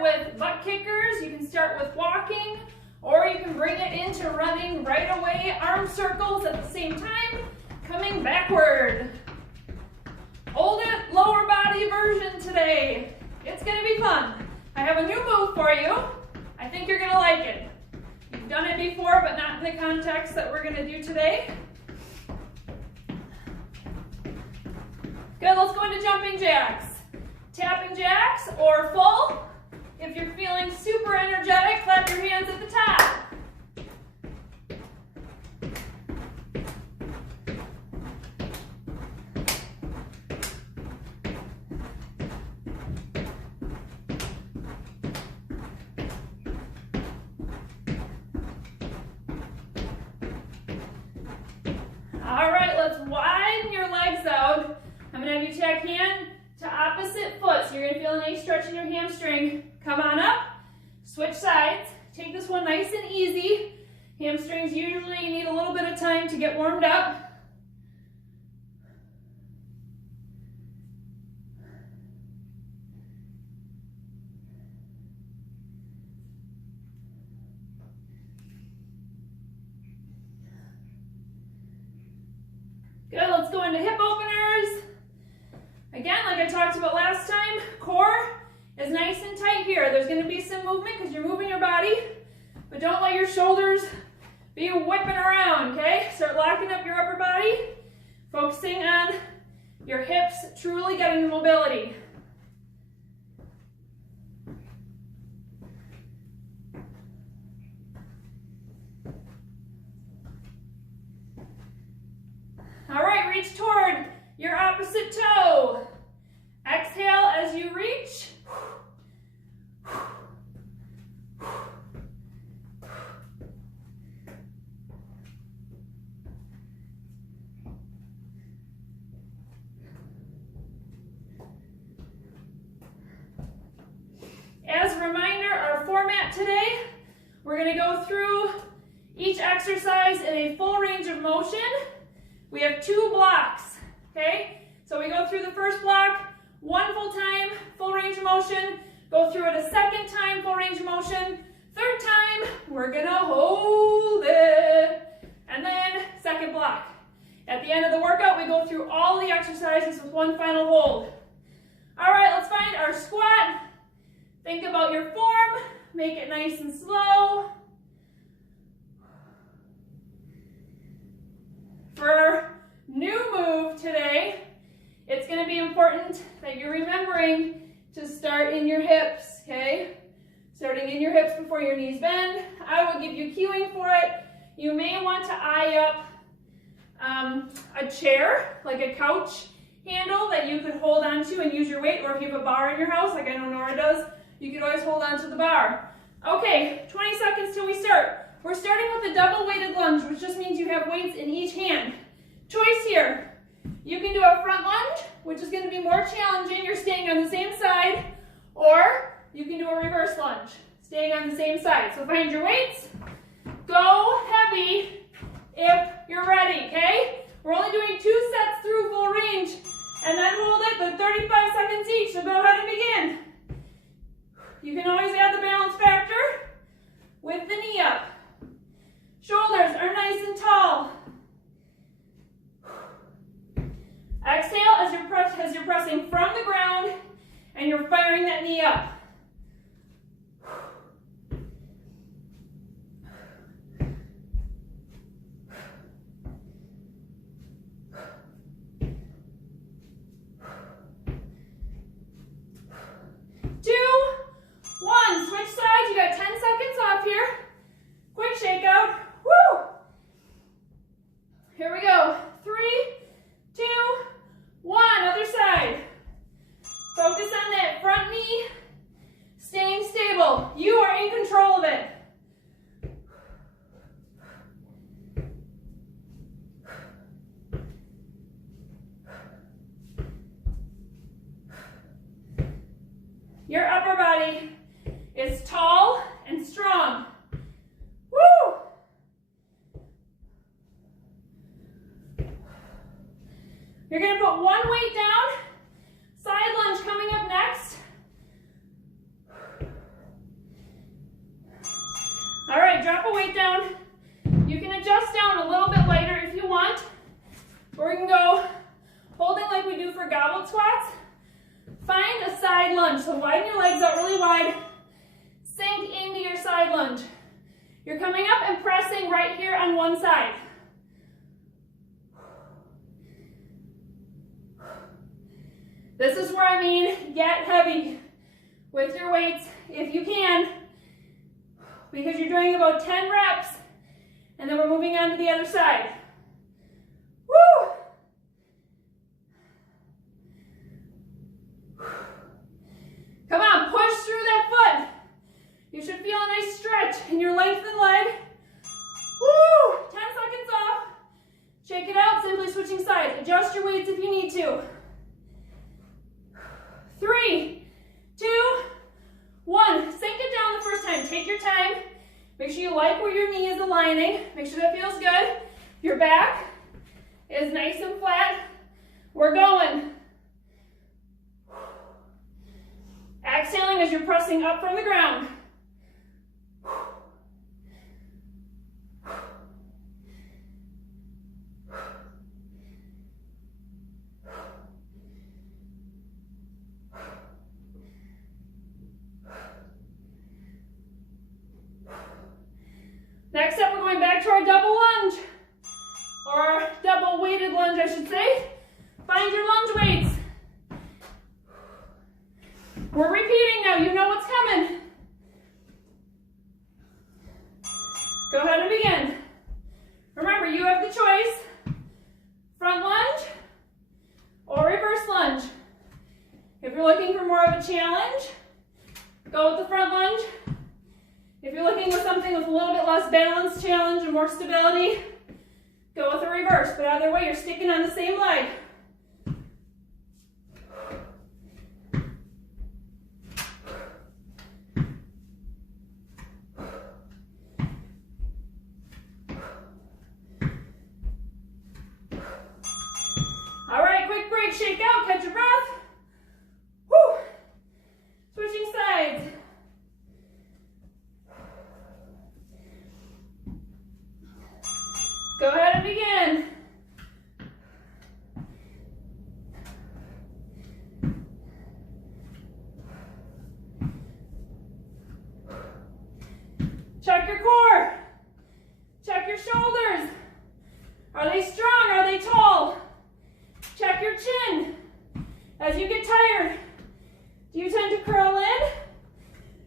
start with butt kickers, you can start with walking, or you can bring it into running right away. Arm circles at the same time, coming backward. Hold it, lower body version today. It's gonna be fun. I have a new move for you. I think you're gonna like it. You've done it before, but not in the context that we're gonna do today. Good, let's go into jumping jacks. Tapping jacks or full. If you're feeling super energetic, clap your hands at the top. All right, let's widen your legs out. I'm gonna have you check hand to opposite foot. So you're gonna feel a nice stretch in your hamstring. Come on up, switch sides. Take this one nice and easy. Hamstrings usually need a little bit of time to get warmed up. Good, let's go into hip openers. Again, like I talked about last time, core is nice and tight here. There's going to be some movement because you're moving your body, but don't let your shoulders be whipping around, okay? Start locking up your upper body, focusing on your hips truly getting the mobility. All right, reach toward your opposite toe. Exhale as you reach. As a reminder, our format today, we're going to go through each exercise in a full range of motion. We have 2 blocks, okay? So we go through the first block, 1 full time, full range of motion. Go through it a second time, full range of motion. Third time, we're gonna hold it. And then second block. At the end of the workout, we go through all the exercises with 1 final hold. All right, let's find our squat. Think about your form. Make it nice and slow. For our new move today, it's going to be important that you're remembering to start in your hips, okay? Starting in your hips before your knees bend. I will give you cueing for it. You may want to eye up a chair, like a couch handle that you could hold onto and use your weight, or if you have a bar in your house, like I know Nora does, you could always hold onto the bar. Okay, 20 seconds till we start. We're starting with a double weighted lunge, which just means you have weights in each hand. Choice here. You can do a front lunge, which is going to be more challenging. You're staying on the same side. Or you can do a reverse lunge, staying on the same side. So find your weights. Go heavy if you're ready, okay? We're only doing 2 sets through full range, and then hold it, but 35 seconds each. So go ahead and begin. You can always add the balance factor with the knee up. Shoulders are nice and tall. Exhale as you're pressing from the ground and you're firing that knee up. Switch sides. You got 10 seconds off here. Quick shakeout. Woo! Here we go. 3, 2, 1. Other side. Focus on that front knee. Staying stable. You are in control of it. Your upper body is tall and strong. Woo! You're going to put 1 weight down. Side lunge coming up next. side lunge. So widen your legs out really wide. Sink into your side lunge. You're coming up and pressing right here on one side. This is where I mean get heavy with your weights if you can, because you're doing about 10 reps and then we're moving on to the other side. Woo! Come on, push through that foot. You should feel a nice stretch in your lengthened leg. Woo! 10 seconds off. Shake it out, simply switching sides. Adjust your weights if you need to. 3, 2, 1. Sink it down the first time. Take your time. Make sure you like where your knee is aligning. Make sure that feels good. Your back is nice and flat. We're going. Exhaling as you're pressing up from the ground. Next up, we're going back to our double lunge, or double weighted lunge, I should say. Find your lunge weights. We're repeating now, you know what's coming. Go ahead and begin. Remember, you have the choice, front lunge or reverse lunge. If you're looking for more of a challenge, go with the front lunge. If you're looking for something with a little bit less balance challenge and more stability, go with a reverse. But either way, you're sticking on the same leg. All right, quick break, shake out, catch your breath. Woo! Switching sides. Go ahead and begin. Check your core. Check your shoulders. Are they strong? Are they tall? Check your chin. As you get tired, do you tend to curl in?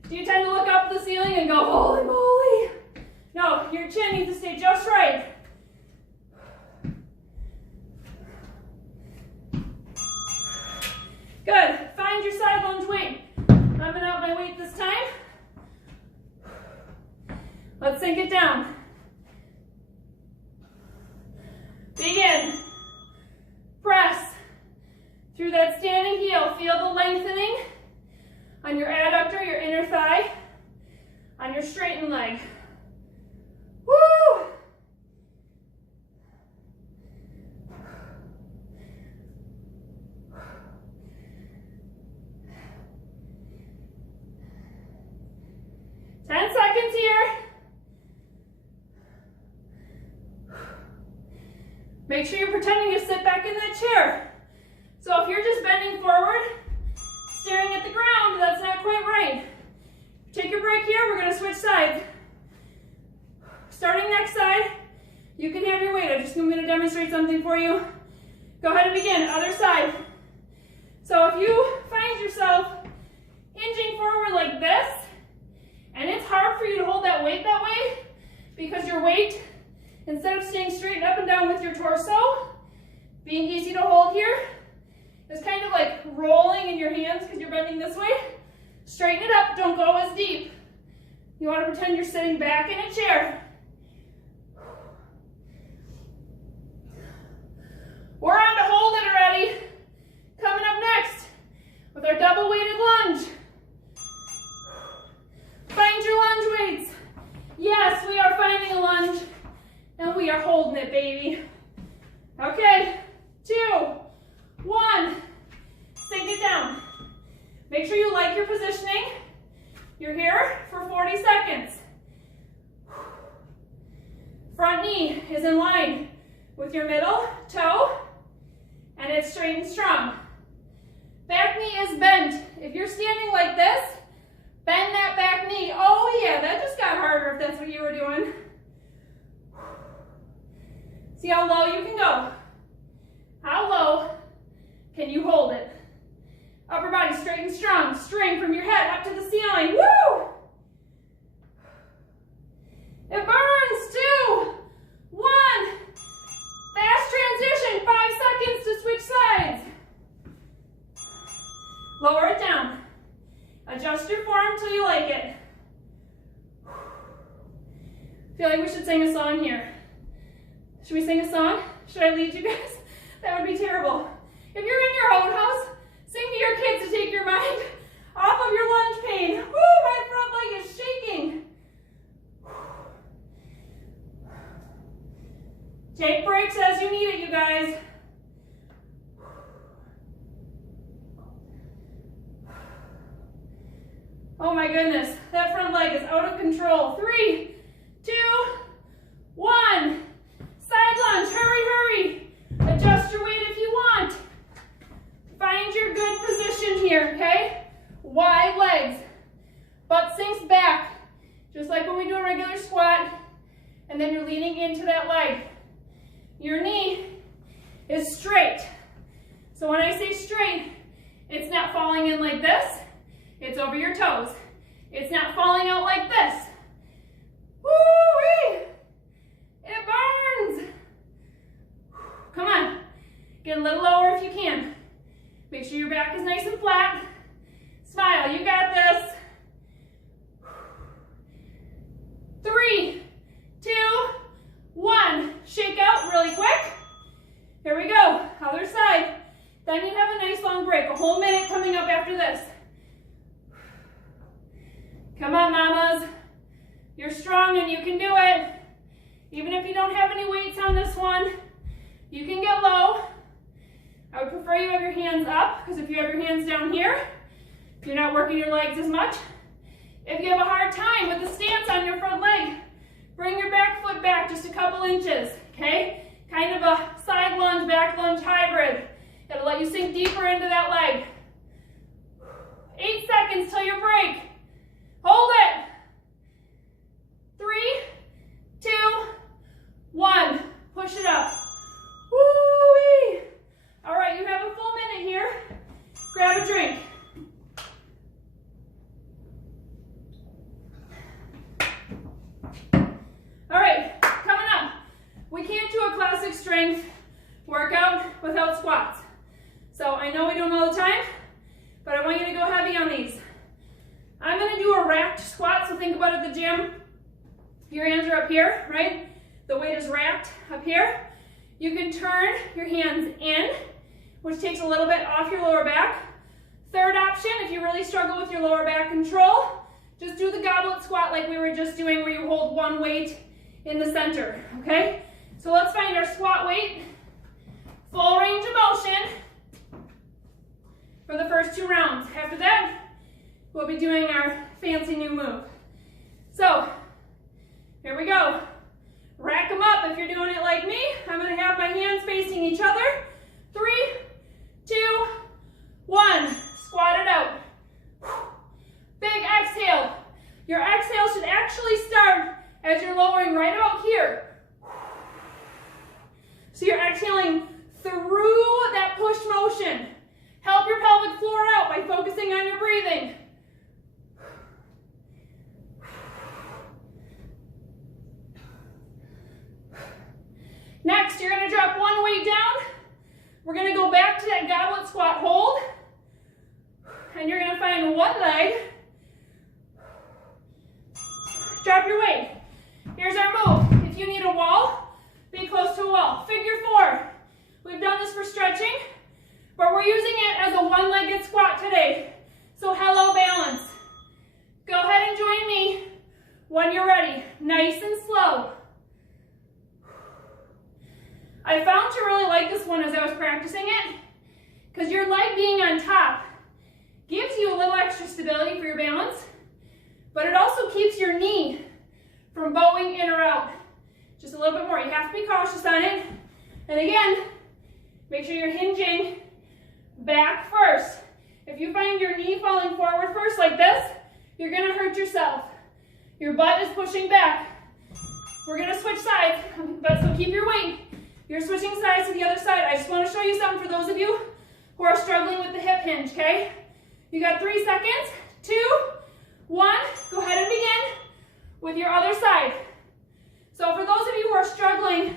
Do you tend to look up at the ceiling and go, holy moly? No, your chin needs to stay just right. Good. Find your side lunge weight. I'm going out my weight this time. Let's sink it down. Begin. Press through that standing heel. Feel the lengthening on your adductor, your inner thigh, on your straightened leg. Woo! Make sure you're pretending to sit back in that chair. So if you're just bending forward, staring at the ground, that's not quite right. Take your break here, we're gonna switch sides. Starting next side, you can have your weight. I'm just gonna demonstrate something for you. Go ahead and begin, other side. So if you find yourself hinging forward like this, and it's hard for you to hold that weight that way, because your weight, instead of staying straight up and down with your torso, being easy to hold here, is kind of like rolling in your hands because you're bending this way. Straighten it up, don't go as deep. You want to pretend you're sitting back in a chair. We're on to hold it already. Coming up next with our double weighted lunge. Find your lunge weights. Yes, we are finding a lunge and we are holding it, baby. Okay, 2, 1, sink it down. Make sure you like your positioning. You're here for 40 seconds. Front knee is in line with your middle toe, and it's straight and strong. Back knee is bent. If you're you're standing like this, bend that back knee. Oh yeah, that just got harder if that's what you were doing. See how low you can go. How low can you hold it? Upper body straight and strong. String from your head up to the ceiling. Woo! It burns. 2, 1. Fast transition. 5 seconds to switch sides. Lower it down. Adjust your form till you like it. Feel like we should sing a song here. Should we sing a song? Should I lead you guys? That would be terrible. If you're in your own house, sing to your kids to take your mind off of your lunge pain. Woo, my front leg is shaking. Take breaks as you need it, you guys. Oh my goodness, that front leg is out of control. 3, 2, 1. Side lunge, hurry, hurry. Adjust your weight if you want. Find your good position here, okay? Wide legs. Butt sinks back, just like when we do a regular squat, and then you're leaning into that leg. Your knee is straight. So when I say straight, it's not falling in like this. It's over your toes. It's not falling out like this. Woo-wee! It burns. Come on. Get a little lower if you can. Make sure your back is nice and flat. Smile. You got this. 3, 2, 1. Shake out really quick. Here we go. Other side. Then you have a nice long break. A whole minute coming up after this. Come on, mamas. You're strong and you can do it. Even if you don't have any weights on this one, you can get low. I would prefer you have your hands up, because if you have your hands down here, you're not working your legs as much. If you have a hard time with the stance on your front leg, bring your back foot back just a couple inches, okay? Kind of a side lunge, back lunge hybrid. It'll let you sink deeper into that leg. 8 seconds till your break. Hold it. 3, 2, 1. Push it up. Woo-wee. All right, you have a full minute here. Grab a drink. All right, coming up. We can't do a classic strength workout without squats. So I know we do them all the time, but I want you to go heavy on these. I'm gonna do a racked squat, so think about it at the gym. Your hands are up here, right? The weight is racked up here. You can turn your hands in, which takes a little bit off your lower back. Third option, if you really struggle with your lower back control, just do the goblet squat like we were just doing, where you hold one weight in the center, okay? So let's find our squat weight. Full range of motion for the first 2 rounds. After that, we'll be doing our fancy new move. So, here we go. Rack them up if you're doing it like me. I'm gonna have my hands facing each other. 3, 2, 1. Squat it out. Big exhale. Your exhale should actually start as you're lowering right about here. So you're exhaling through that push motion. Help your pelvic floor out by focusing on your breathing. Next, you're going to drop one weight down. We're going to go back to that goblet squat hold. And you're going to find one leg. Drop your weight. Here's our move. If you need a wall, be close to a wall. Figure 4. We've done this for stretching, but we're using it as a one-legged squat today. So hello, balance. Go ahead and join me when you're ready. Nice and slow. I found to really like this one as I was practicing it, because your leg being on top gives you a little extra stability for your balance, but it also keeps your knee from bowing in or out. Just a little bit more. You have to be cautious on it. And again, make sure you're hinging back first. If you find your knee falling forward first like this, you're gonna hurt yourself. Your butt is pushing back. We're gonna switch sides, but so keep your weight. You're switching sides to the other side. I just wanna show you something for those of you who are struggling with the hip hinge, okay? You got 3 seconds, 2, 1, go ahead and begin with your other side. So for those of you who are struggling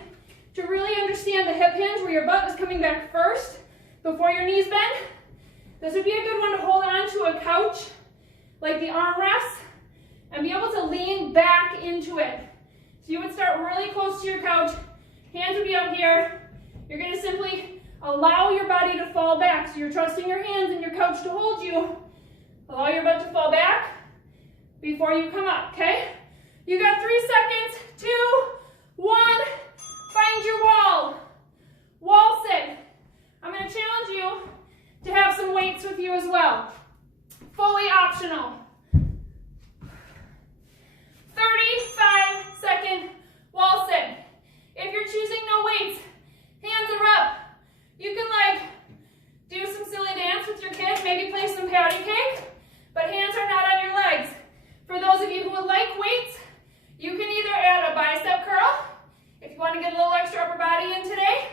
to really understand the hip hinge where your butt is coming back first before your knees bend, this would be a good one to hold on to a couch like the armrest and be able to lean back into it. So you would start really close to your couch, hands would be out here. You're gonna simply allow your body to fall back. So you're trusting your hands and your couch to hold you. Allow your butt to fall back before you come up, okay? You got 3 seconds, 2, 1, find your wall. Wall sit. I'm gonna challenge you to have some weights with you as well. Fully optional. 35-second wall sit. If you're choosing no weights, hands are up. You can like do some silly dance with your kids, maybe play some patty cake, but hands are not on your legs. For those of you who would like weights, you can either add a bicep curl, if you want to get a little extra upper body in today,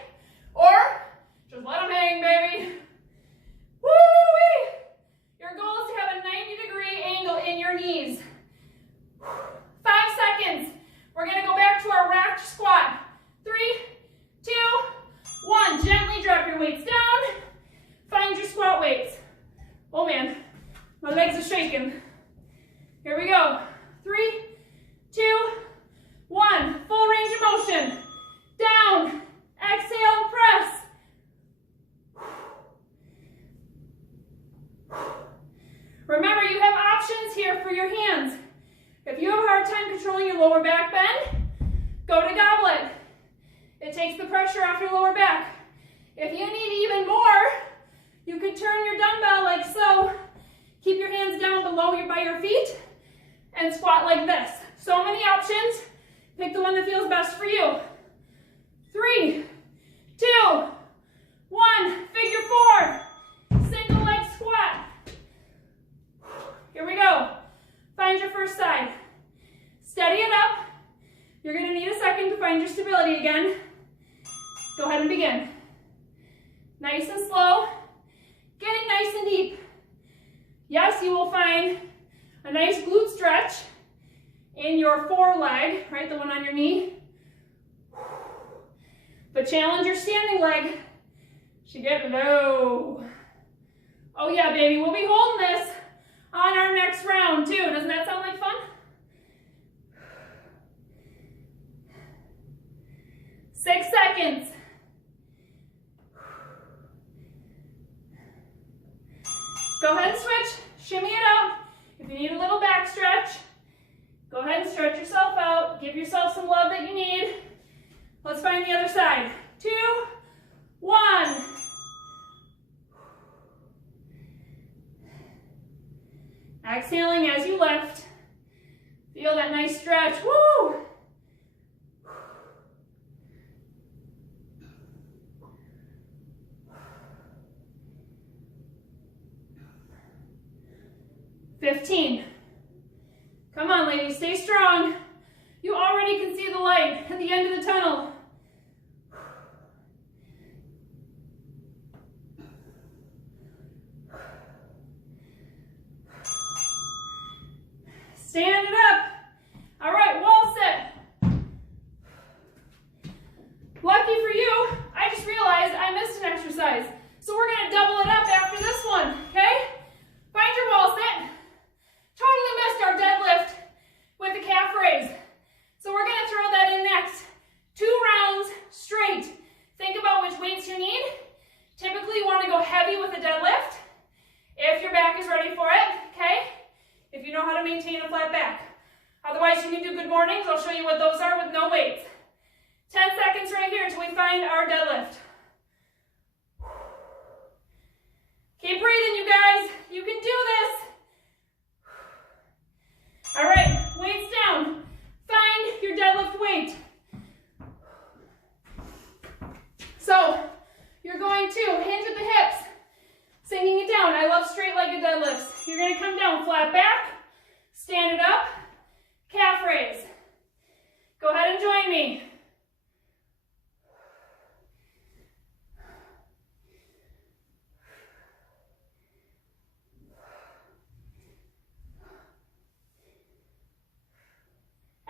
or just let them hang, baby. Woo-wee! Your goal is to have a 90-degree angle in your knees. 5 seconds. We're going to go back to our racked squat. 3, 2, 1. Gently drop your weights down. Find your squat weights. Oh man, my legs are shaking. Here we go. 3, 2, 1. Full range of motion. Down. Exhale, press. Remember, you have options here for your hands. If you have a hard time controlling your lower back bend, go to goblet. It takes the pressure off your lower back. If you need even more, you could turn your dumbbell like so. Keep your hands down below by your feet and squat like this. So many options. Pick the one that feels best for you. 3, 2, 1. Figure 4. Single leg squat. Here we go. Find your first side. Steady it up. You're going to need a second to find your stability again. Go ahead and begin. Nice and slow. Getting nice and deep. Yes, you will find a nice glute stretch in your foreleg, right, the one on your knee. But challenge your standing leg to get low. Oh yeah, baby, we'll be holding this on our next round too. Doesn't that sound like fun? 6 seconds. Go ahead and switch. Shimmy it out. If you need a little back stretch, go ahead and stretch yourself out. Give yourself some love that you need. Let's find the other side. 2, 1. Exhaling as you lift. Feel that nice stretch. Woo! $15. Come on, ladies, stay strong. You already can see the light at the end of the tunnel. Stand it up. All right, wall sit. Lucky for you, I just realized I missed an exercise. So we're gonna double it up after this one, okay? Find your wall sit. Totally missed our deadlift with the calf raise. So we're gonna throw that in next. 2 rounds straight. Think about which weights you need. Typically you wanna go heavy with a deadlift if your back is ready for it, okay? If you know how to maintain a flat back. Otherwise you can do good mornings. I'll show you what those are with no weights. 10 seconds right here until we find our deadlift. Keep breathing, you guys. You can do this. All right, weights down. Find your deadlift weight. So you're going to hinge at the hips, sinking it down. I love straight deadlifts. You're gonna come down, flat back, stand it up, calf raise. Go ahead and join me.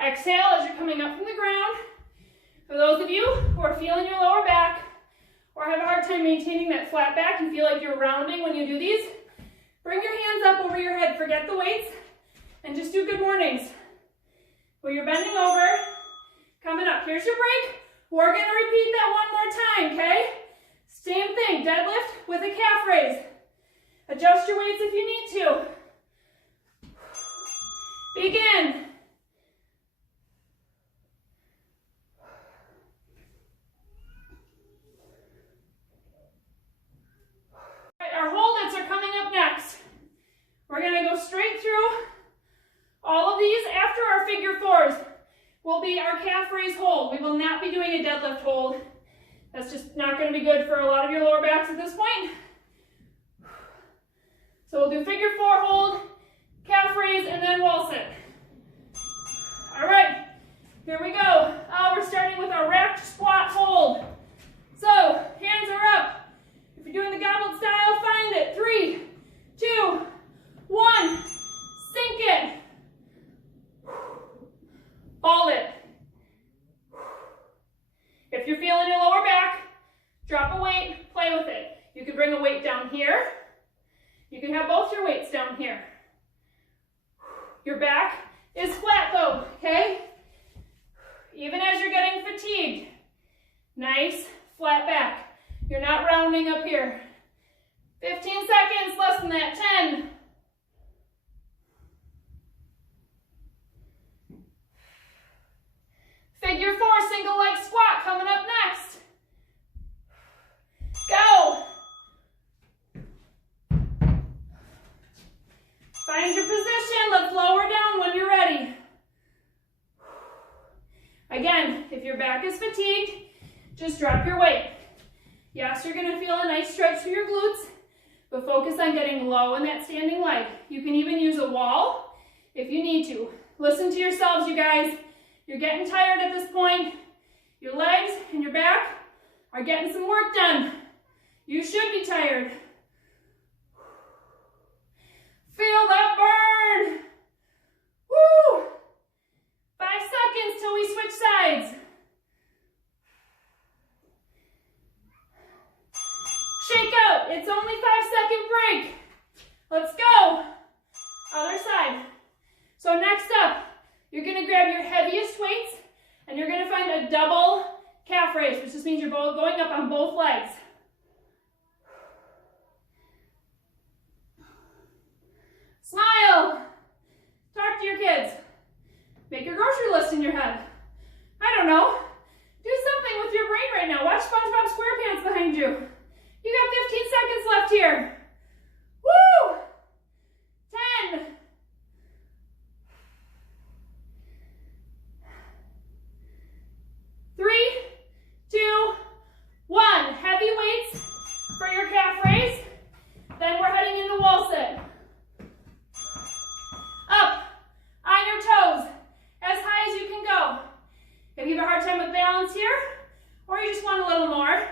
Exhale as you're coming up from the ground. For those of you who are feeling your lower back or have a hard time maintaining that flat back and feel like you're rounding when you do these, bring your hands up over your head, forget the weights, and just do good mornings. When you're bending over, coming up, here's your break. We're gonna repeat that one more time, okay? Same thing, deadlift with a calf raise. Adjust your weights if you need to. Begin. Our hold-its are coming up next. We're gonna go straight through all of these. After our figure fours will be our calf raise hold. We will not be doing a deadlift hold. That's just not gonna be good for a lot of your lower backs at this point. So we'll do figure four hold, calf raise, and then wall sit. All right, here we go. We're starting with our racked squat hold. So hands are up. If you're doing the goblet style, find it. 3, 2, 1. Sink it. Hold it. If you're feeling your lower back, drop a weight, play with it. You could bring a weight down here. You can have both your weights down here. Your back is flat though, okay? Even as you're getting fatigued. Nice, flat back. You're not rounding up here. 15 seconds, less than that, 10. Figure four, single leg squat coming up next. Go. Find your position, let's lower down when you're ready. Again, if your back is fatigued, just drop your weight. Yes, you're gonna feel a nice stretch through your glutes, but focus on getting low in that standing leg. You can even use a wall if you need to. Listen to yourselves, you guys. You're getting tired at this point. Your legs and your back are getting some work done. You should be tired. Feel that burn. Woo! 5 seconds till we switch sides. Shake out. It's only 5-second break. Let's go. Other side. So next up, you're going to grab your heaviest weights and you're going to find a double calf raise, which just means you're both going up on both legs. Smile. Talk to your kids. Make your grocery list in your head. I don't know. Do something with your brain right now. Watch SpongeBob SquarePants behind you. You got 15 seconds left here. Woo! 10. 3, 2, 1. Heavy weights for your calf raise. Then we're heading into wall sit. Up on your toes, as high as you can go. If you have a hard time with balance here, or you just want a little more,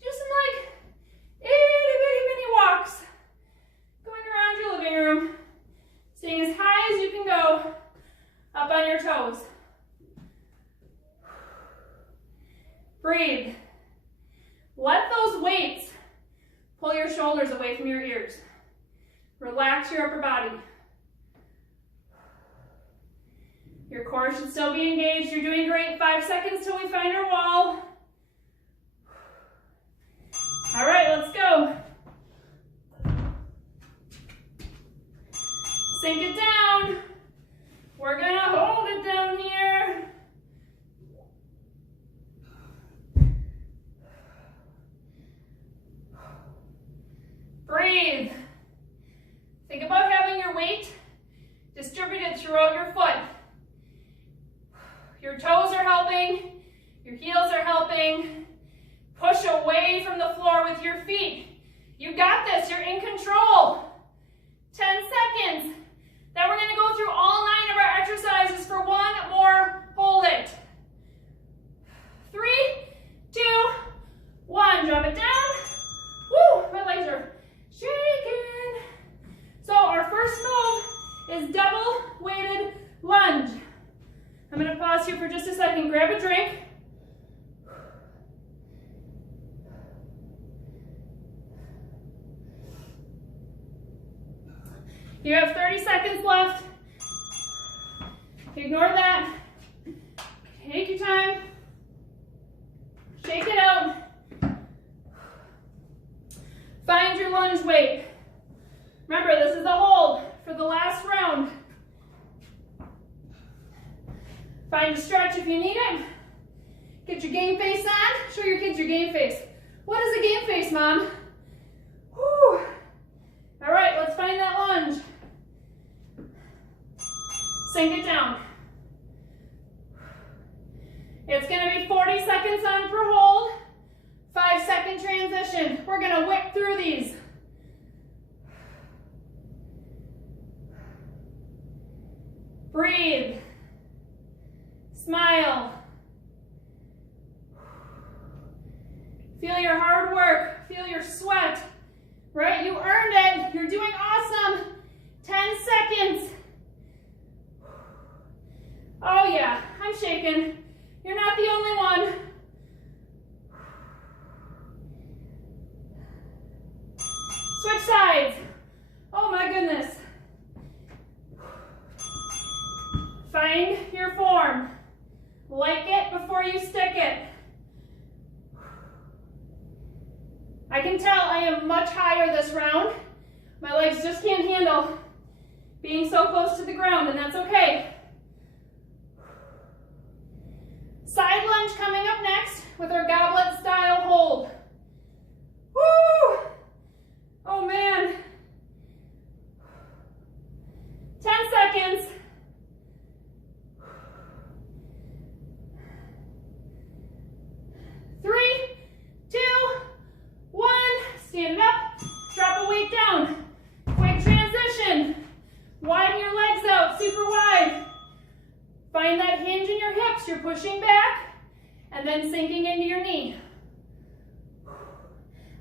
do some like itty bitty mini walks, going around your living room, staying as high as you can go, up on your toes. Breathe. Let those weights pull your shoulders away from your ears. Relax your upper body. Your core should still be engaged. You're doing great. 5 seconds till we find our wall. All right, let's go. Sink it down. We're gonna hold it down here. Breathe. Think about having your weight distributed throughout your foot. Your toes are helping, your heels are helping. Push away from the floor with your feet. You got this, you're in control. is double weighted lunge. I'm going to pause here for just a second, grab a drink. You have 30 seconds left. Ignore that. Take your time. Shake it out. Find your lunge weight. Remember, this is a hold for the last round. Find a stretch if you need it. Get your game face on. Show your kids your game face. What is a game face, Mom? Whew. All right, let's find that lunge. Sink it down. It's going to be 40 seconds on per hold, 5-second transition. We're going to whip through these. Breathe. Smile. Feel your hard work. Feel your sweat. Right? You earned it. You're doing awesome. 10 seconds. Oh yeah, I'm shaking. You're not the only one. Switch sides. Oh my goodness. Find your form. Like it before you stick it. I can tell I am much higher this round. My legs just can't handle being so close to the ground, and that's okay. Side lunge coming up next with our goblet style hold. Woo! Oh man. 10 seconds. 3, 2, 1. Stand up. Drop a weight down. Quick transition. Widen your legs out super wide. Find that hinge in your hips. You're pushing back and then sinking into your knee.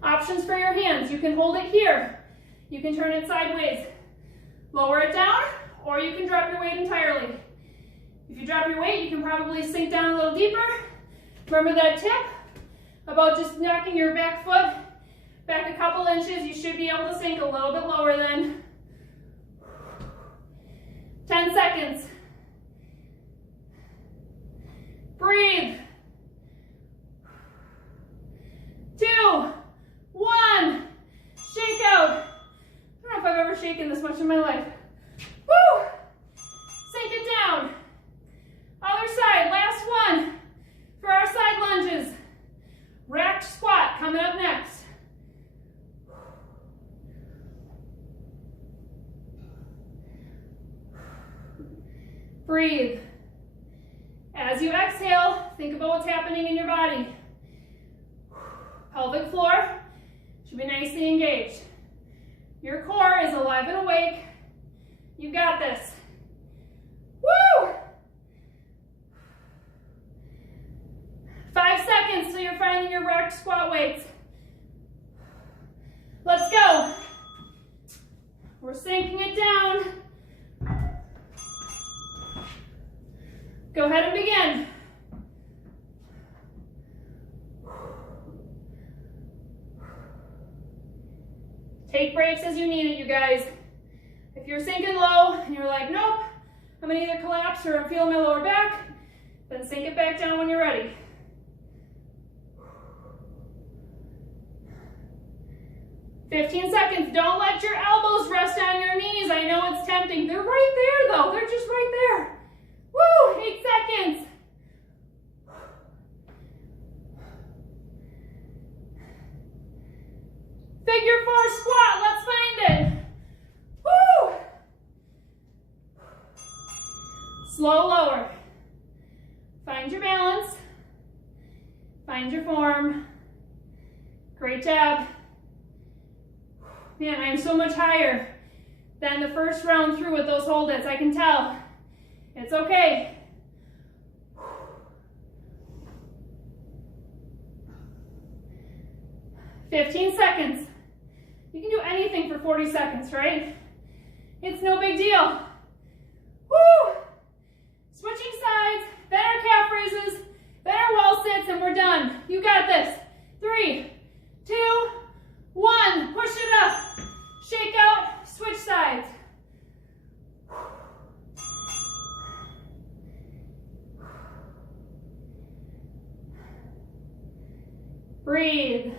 Options for your hands. You can hold it here. You can turn it sideways. Lower it down, or you can drop your weight entirely. If you drop your weight, you can probably sink down a little deeper. Remember that tip about just knocking your back foot back a couple inches. You should be able to sink a little bit lower then. 10 seconds. Breathe. 2, 1. Shake out. I don't know if I've ever shaken this much in my life. Woo! Sink it down. Other side, last one for our side lunges. Racked squat coming up next. Breathe. As you exhale, think about what's happening in your body. Pelvic floor should be nicely engaged. Your core is alive and awake. You got this. Woo! 5 seconds till you're finding your racked squat weights. Let's go. We're sinking it down. Go ahead and begin. Take breaks as you need it, you guys. If you're sinking low and you're like, nope, I'm gonna either collapse or I'm feeling my lower back, then sink it back down when you're ready. "15 seconds. Don't let your elbows rest on your knees. I know it's tempting. They're right there though. They're just right there. Woo! 8 seconds. Figure 4 squat. Let's find it. Woo! Slow lower. Find your balance. Find your form. Great job. Man, I am so much higher than the first round through with those hold-its. I can tell. It's okay. "15 seconds. You can do anything for 40 seconds, right? It's no big deal. done. You got this. 3, 2, 1. Push it up. Shake out. Switch sides. Breathe.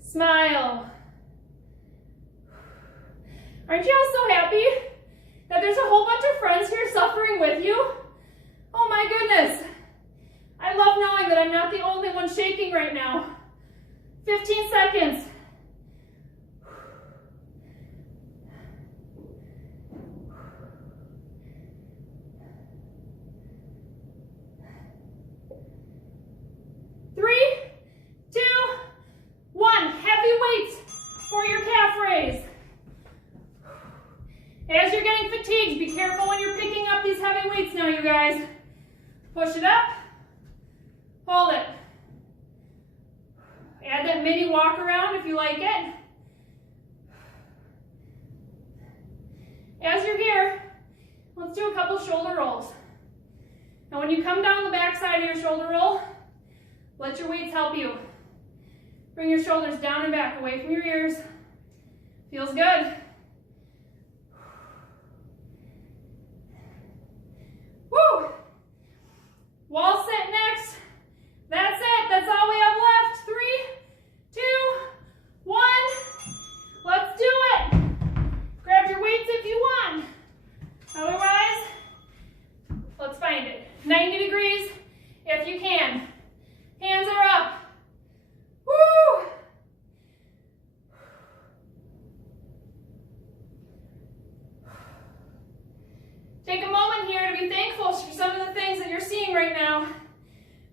Smile. Aren't you all so happy that there's a whole bunch of friends here suffering with you? Oh my goodness. I love knowing that I'm not the only one shaking right now. 15 seconds. Push it up, hold it. Add that mini walk around if you like it. As you're here, let's do a couple shoulder rolls. Now when you come down the back side of your shoulder roll, let your weights help you. Bring your shoulders down and back, away from your ears. Feels good. Woo! Wall sit next. That's it. That's all we have left. 3, 2, 1. Let's do it. Grab your weights if you want. Otherwise, let's find it. 90 degrees if you can. Hands are up. Woo! Take a moment here to be thankful for some of the things that you're seeing right now.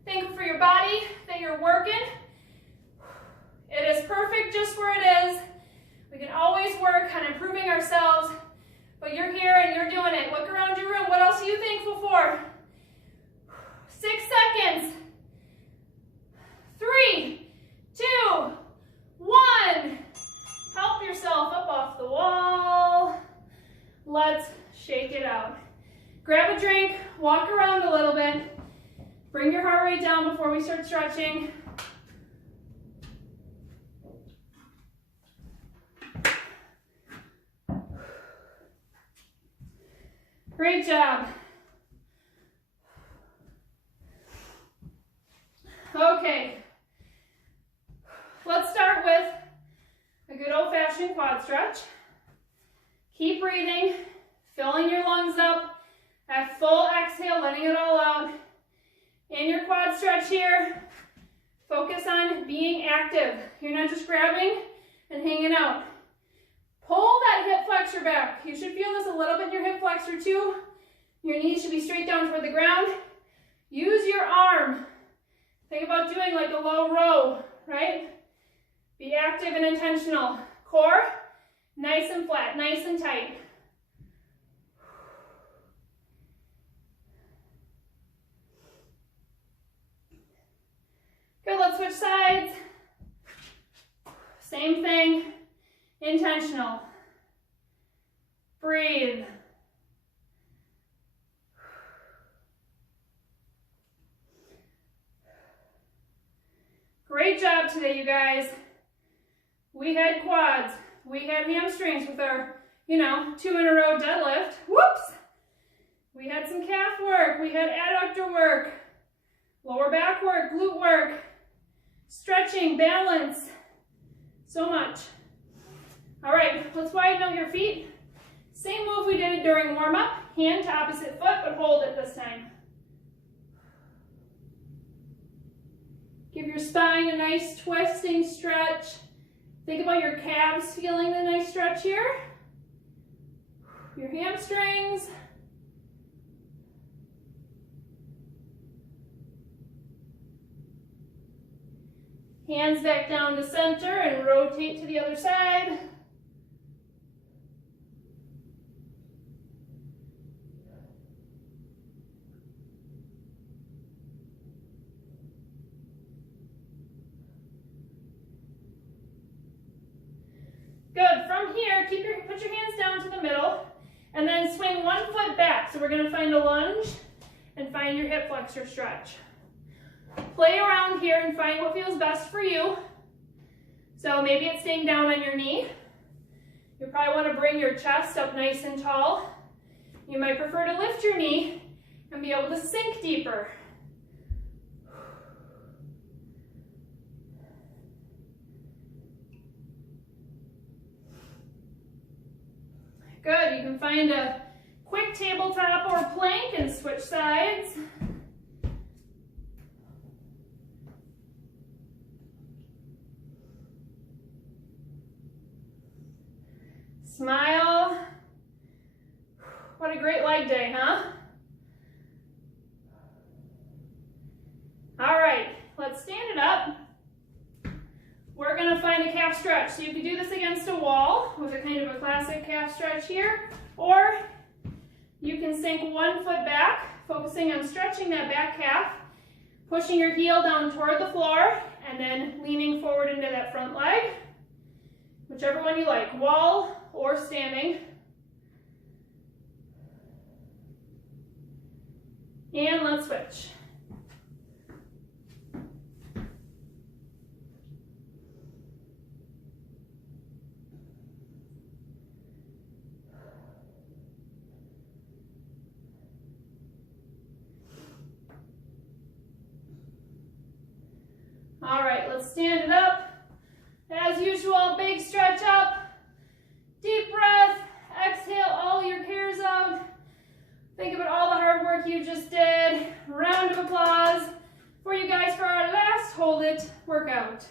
Thankful for your body, that you're working. It is perfect just where it is. We can always work on improving ourselves, but you're here and you're doing it. Look around your room. What else are you thankful for? 6 seconds. 3, 2, 1. Help yourself up off the wall. Let's shake it out. Grab a drink, walk around a little bit. Bring your heart rate down before we start stretching. Great job. Okay. Let's start with a good old-fashioned quad stretch. Keep breathing, filling your lungs up. That full exhale, letting it all out. In your quad stretch here, focus on being active. You're not just grabbing and hanging out. Pull that hip flexor back. You should feel this a little bit in your hip flexor too. Your knees should be straight down toward the ground. Use your arm. Think about doing like a low row, right? Be active and intentional. Core, nice and flat, nice and tight. Good, let's switch sides. Same thing, intentional. Breathe. Great job today, you guys. We had quads. We had hamstrings with our, 2 in a row deadlift. Whoops! We had some calf work. We had adductor work. Lower back work, glute work. Stretching, balance. So much. All right, let's widen out your feet. Same move we did during warm-up. Hand to opposite foot, but hold it this time. Give your spine a nice twisting stretch. Think about your calves feeling the nice stretch here. Your hamstrings. Hands back down to center and rotate to the other side. Good. From here, put your hands down to the middle and then swing one foot back. So we're going to find a lunge and find your hip flexor stretch. play around here and find what feels best for you. So maybe it's staying down on your knee. You probably want to bring your chest up nice and tall. You might prefer to lift your knee and be able to sink deeper. Good, you can find a quick tabletop or plank and switch sides. Smile. What a great leg day, huh? All right, let's stand it up. We're gonna find a calf stretch. So you can do this against a wall with a kind of a classic calf stretch here, or you can sink one foot back, focusing on stretching that back calf, pushing your heel down toward the floor, and then leaning forward into that front leg. Whichever one you like, wall or standing. And let's switch. All right, let's stand it up. As usual, big stretch up. Deep breath. Exhale all your cares out. Think about all the hard work you just did. Round of applause for you guys for our last Hold It workout.